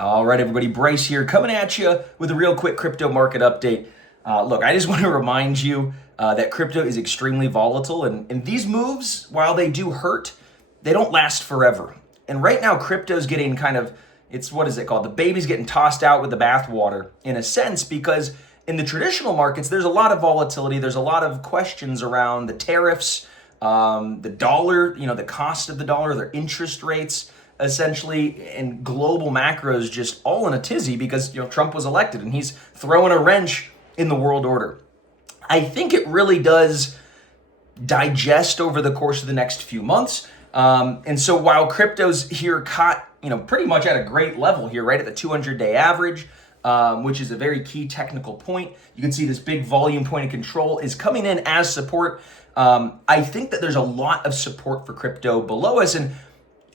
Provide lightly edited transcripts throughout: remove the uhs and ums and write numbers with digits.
All right, everybody, Bryce here, coming at you with a real quick crypto market update. Look, I just want to remind you that crypto is extremely volatile, and these moves, while they do hurt, they don't last forever. And right now, crypto's getting what is it called? The baby's getting tossed out with the bathwater, in a sense, because in the traditional markets, there's a lot of volatility. There's a lot of questions around the tariffs, the dollar, the cost of the dollar, their interest rates, essentially, and global macros just all in a tizzy because Trump was elected and he's throwing a wrench in the world order. I think it really does digest over the course of the next few months. And so while crypto's here caught, pretty much at a great level here, right at the 200-day average, which is a very key technical point. You can see this big volume point of control is coming in as support. I think that there's a lot of support for crypto below us, and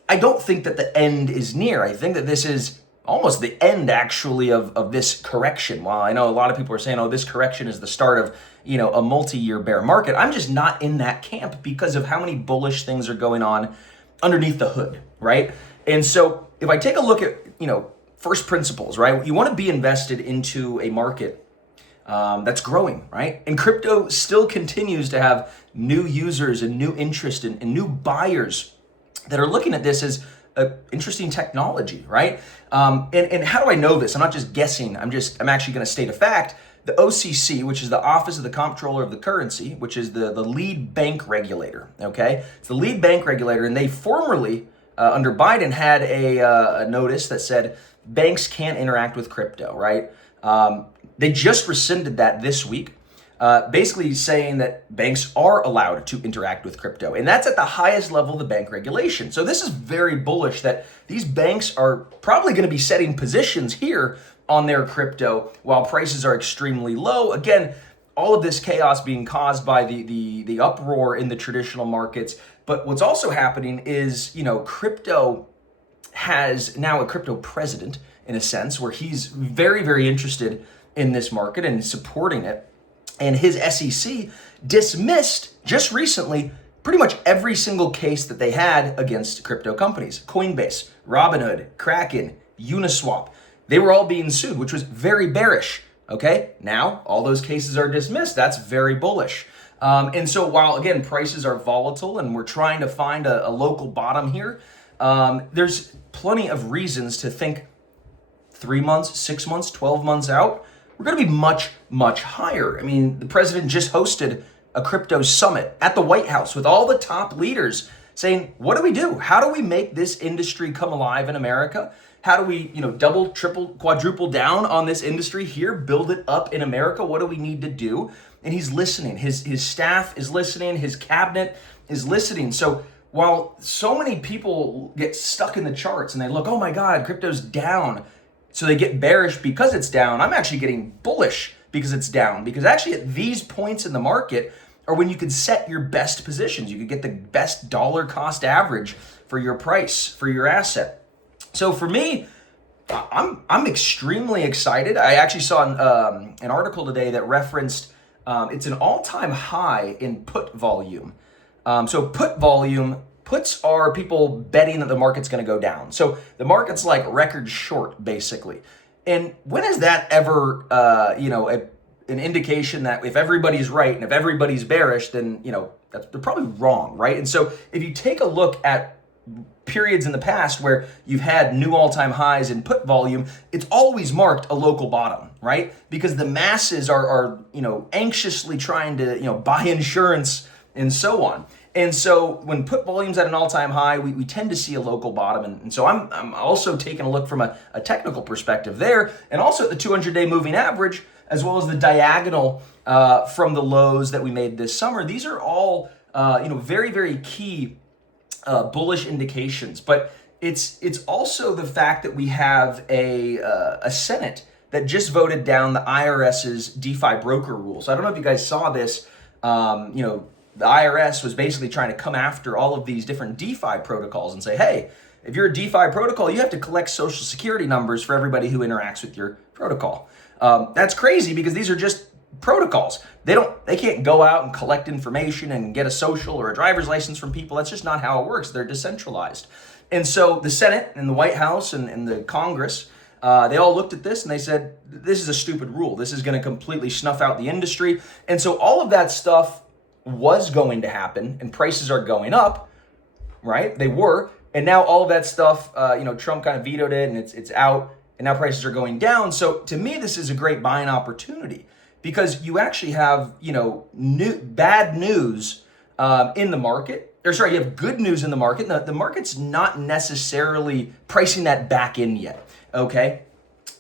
I don't think that the end is near. I think that this is almost the end, actually, of this correction. While I know a lot of people are saying, oh, this correction is the start of, a multi-year bear market, I'm just not in that camp because of how many bullish things are going on underneath the hood, right? And so if I take a look at, first principles, right? You want to be invested into a market that's growing, right? And crypto still continues to have new users and new interest and new buyers that are looking at this as an interesting technology, right? And how do I know this? I'm not just guessing. I'm actually going to state a fact. The OCC, which is the Office of the Comptroller of the Currency, which is the lead bank regulator, okay? It's the lead bank regulator, and they formerly, under Biden, had a notice that said banks can't interact with crypto, right? They just rescinded that this week. Basically saying that banks are allowed to interact with crypto. And that's at the highest level of the bank regulation. So this is very bullish that these banks are probably going to be setting positions here on their crypto while prices are extremely low. Again, all of this chaos being caused by the uproar in the traditional markets. But what's also happening is, crypto has now a crypto president, in a sense, where he's very, very interested in this market and supporting it. And his SEC dismissed just recently pretty much every single case that they had against crypto companies. Coinbase, Robinhood, Kraken, Uniswap. They were all being sued, which was very bearish. Okay, now all those cases are dismissed. That's very bullish. And so while, again, prices are volatile and we're trying to find a local bottom here, there's plenty of reasons to think 3 months, 6 months, 12 months out, we're going to be much, much higher. I mean, the president just hosted a crypto summit at the White House with all the top leaders saying, what do we do? How do we make this industry come alive in America? How do we, double, triple, quadruple down on this industry here, build it up in America? What do we need to do? And he's listening. His staff is listening. His cabinet is listening. So while so many people get stuck in the charts and they look, oh my God, crypto's down, so they get bearish because it's down, I'm actually getting bullish because it's down. Because actually at these points in the market are when you could set your best positions. You could get the best dollar cost average for your price, for your asset. So for me, I'm extremely excited. I actually saw an article today that referenced it's an all-time high in put volume. So put volume, puts are people betting that the market's going to go down. So the market's like record short, basically. And when is that ever, an indication that if everybody's right and if everybody's bearish, then, they're probably wrong, right? And so if you take a look at periods in the past where you've had new all-time highs in put volume, it's always marked a local bottom, right? Because the masses are anxiously trying to, buy insurance and so on. And so when put volume's at an all-time high, we tend to see a local bottom. And so I'm also taking a look from a technical perspective there, and also at the 200-day moving average, as well as the diagonal from the lows that we made this summer. These are all very, very key bullish indications. But it's also the fact that we have a Senate that just voted down the IRS's DeFi broker rule. So I don't know if you guys saw this. The IRS was basically trying to come after all of these different DeFi protocols and say, hey, if you're a DeFi protocol, you have to collect social security numbers for everybody who interacts with your protocol. That's crazy because these are just protocols. They can't go out and collect information and get a social or a driver's license from people. That's just not how it works. They're decentralized. And so the Senate and the White House and the Congress they all looked at this and they said, this is a stupid rule. This is going to completely snuff out the industry. And so all of that stuff was going to happen, and prices are going up, right? They were. And now all of that stuff, Trump kind of vetoed it, and it's out, and now prices are going down. So to me, this is a great buying opportunity because you actually have, bad news in the market. You have good news in the market. The market's not necessarily pricing that back in yet, okay?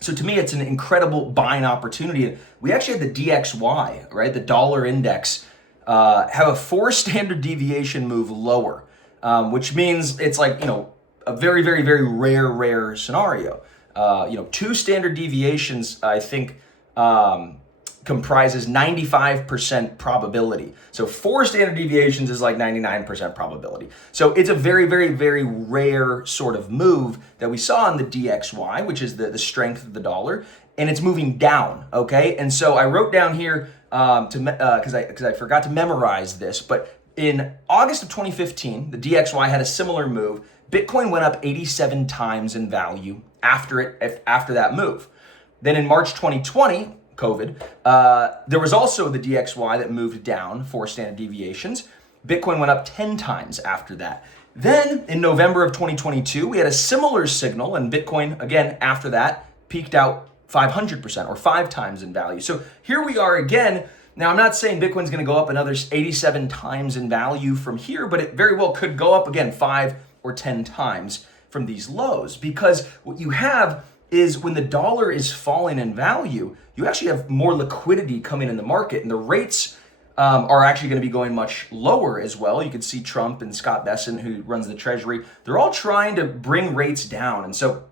So to me, it's an incredible buying opportunity. We actually had the DXY, right, the dollar index, have a 4 standard deviation move lower, which means it's like, a very, very, very rare scenario. 2 standard deviations, I think, comprises 95% probability. So 4 standard deviations is like 99% probability. So it's a very, very, very rare sort of move that we saw in the DXY, which is the strength of the dollar, and it's moving down, okay? And so I wrote down here, because I forgot to memorize this, but in August of 2015, the DXY had a similar move. Bitcoin went up 87 times in value after that move. Then in March 2020, COVID, there was also the DXY that moved down 4 standard deviations. Bitcoin went up 10 times after that. Then in November of 2022, we had a similar signal, and Bitcoin, again, after that, peaked out 500% or 5 times in value. So here we are again. Now, I'm not saying Bitcoin's going to go up another 87 times in value from here, but it very well could go up again 5 or 10 times from these lows, because what you have is when the dollar is falling in value, you actually have more liquidity coming in the market, and the rates are actually going to be going much lower as well. You can see Trump and Scott Bessent, who runs the Treasury, they're all trying to bring rates down. And so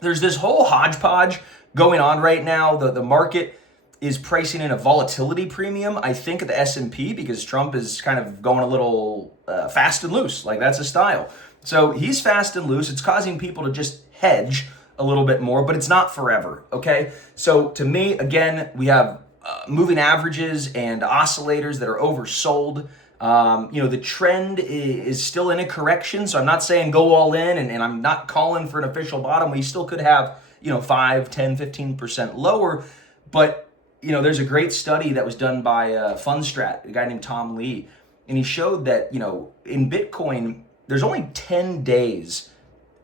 there's this whole hodgepodge going on right now. The market is pricing in a volatility premium, I think, at the S&P, because Trump is kind of going a little fast and loose. Like, that's his style. So he's fast and loose. It's causing people to just hedge a little bit more, but it's not forever, okay? So to me, again, we have moving averages and oscillators that are oversold. The trend is still in a correction, so I'm not saying go all in, and I'm not calling for an official bottom. We still could have, 5, 10, 15% lower, but, there's a great study that was done by Fundstrat, a guy named Tom Lee, and he showed that, in Bitcoin, there's only 10 days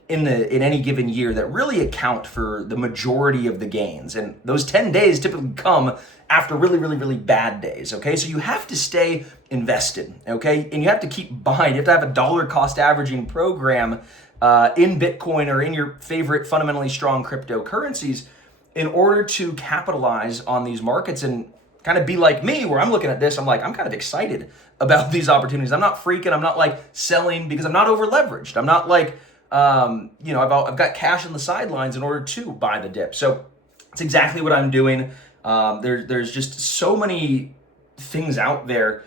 in any given year that really account for the majority of the gains. And those 10 days typically come after really, really, really bad days, okay? So you have to stay invested, okay? And you have to keep buying. You have to have a dollar cost averaging program in Bitcoin or in your favorite fundamentally strong cryptocurrencies in order to capitalize on these markets and kind of be like me, where I'm looking at this, I'm like, I'm kind of excited about these opportunities. I'm not freaking, I'm not like selling because I'm not over leveraged. I'm not like, I've got cash on the sidelines in order to buy the dip. So it's exactly what I'm doing. There's just so many things out there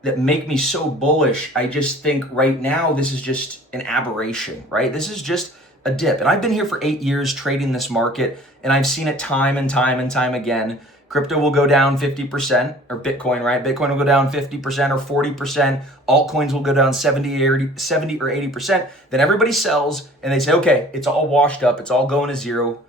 that make me so bullish. I just think right now this is just an aberration, right? This is just a dip. And I've been here for 8 years trading this market, and I've seen it time and time and time again. Crypto will go down 50%, or Bitcoin, right? Bitcoin will go down 50% or 40%. Altcoins will go down 70 or 80%. Then everybody sells and they say, okay, it's all washed up. It's all going to zero.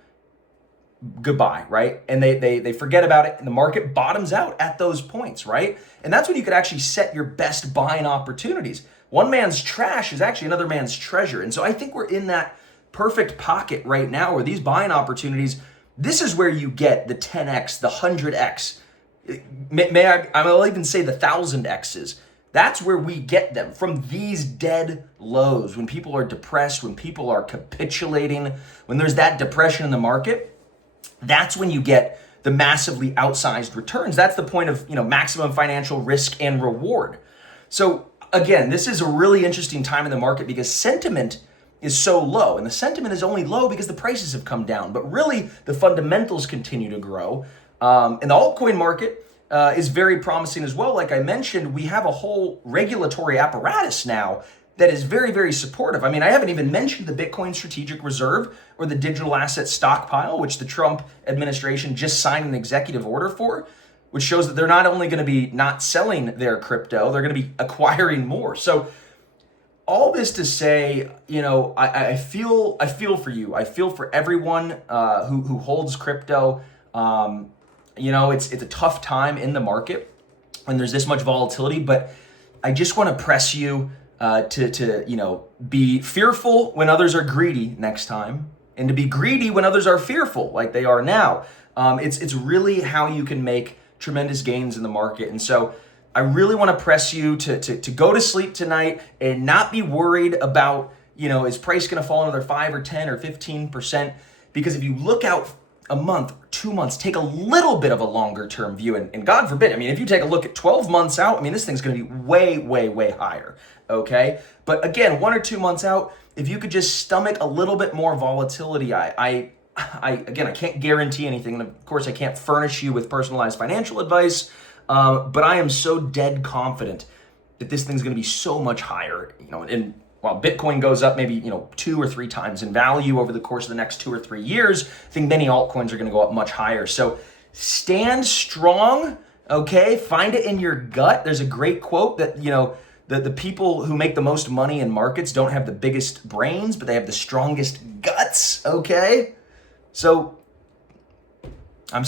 Goodbye, right? And they forget about it, and the market bottoms out at those points, right? And that's when you could actually set your best buying opportunities. One man's trash is actually another man's treasure. And so I think we're in that perfect pocket right now where these buying opportunities, this is where you get the 10x, the 100x. I'll even say the 1000x's. That's where we get them, from these dead lows. When people are depressed, when people are capitulating, when there's that depression in the market, that's when you get the massively outsized returns. That's the point of, maximum financial risk and reward. So again, this is a really interesting time in the market because sentiment is so low, and the sentiment is only low because the prices have come down, but really the fundamentals continue to grow. And the altcoin market is very promising as well. Like I mentioned, we have a whole regulatory apparatus now that is very, very supportive. I mean, I haven't even mentioned the Bitcoin Strategic Reserve or the digital asset stockpile, which the Trump administration just signed an executive order for, which shows that they're not only going to be not selling their crypto, they're going to be acquiring more. So all this to say, I feel for you. I feel for everyone who holds crypto. It's a tough time in the market when there's this much volatility, but I just want to press you to be fearful when others are greedy next time, and to be greedy when others are fearful, like they are now. It's really how you can make tremendous gains in the market. And so I really want to press you to go to sleep tonight and not be worried about, is price going to fall another 5 or 10 or 15%? Because if you look out a month, 2 months, take a little bit of a longer term view, and God forbid, if you take a look at 12 months out, this thing's going to be way, way, way higher, okay? But again, 1 or 2 months out, if you could just stomach a little bit more volatility, I can't guarantee anything, and of course I can't furnish you with personalized financial advice, but I am so dead confident that this thing's going to be so much higher, and while Bitcoin goes up maybe 2 or 3 times in value over the course of the next 2 or 3 years, I think many altcoins are going to go up much higher. So stand strong, okay? Find it in your gut. There's a great quote that the people who make the most money in markets don't have the biggest brains, but they have the strongest guts, okay? So I'm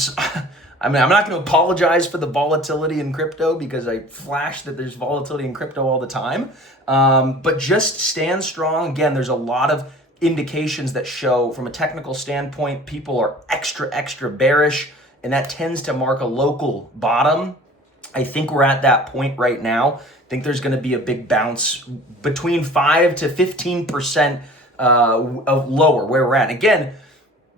not going to apologize for the volatility in crypto, because I flash that there's volatility in crypto all the time. But just stand strong. Again, there's a lot of indications that show from a technical standpoint, people are extra bearish, and that tends to mark a local bottom. I think we're at that point right now. I think there's going to be a big bounce between 5 to 15% of lower where we're at. And again,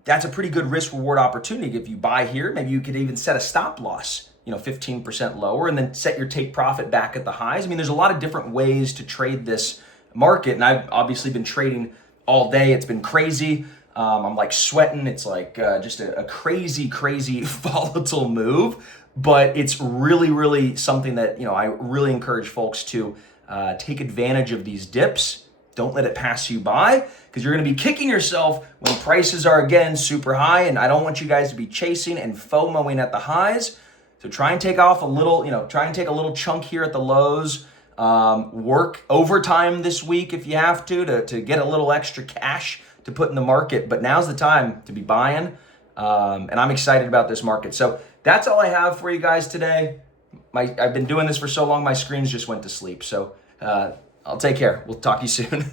that's a pretty good risk reward opportunity. If you buy here, maybe you could even set a stop loss, 15% lower, and then set your take profit back at the highs. There's a lot of different ways to trade this market, and I've obviously been trading all day. It's been crazy. I'm like sweating. It's like just a crazy volatile move, but it's really, really something that, I really encourage folks to take advantage of these dips. Don't let it pass you by, because you're going to be kicking yourself when prices are again super high, and I don't want you guys to be chasing and FOMOing at the highs. So try and take off a little, try and take a little chunk here at the lows. Work overtime this week if you have to get a little extra cash to put in the market. But now's the time to be buying, and I'm excited about this market. So that's all I have for you guys today. I've been doing this for so long, my screens just went to sleep. So I'll take care. We'll talk to you soon.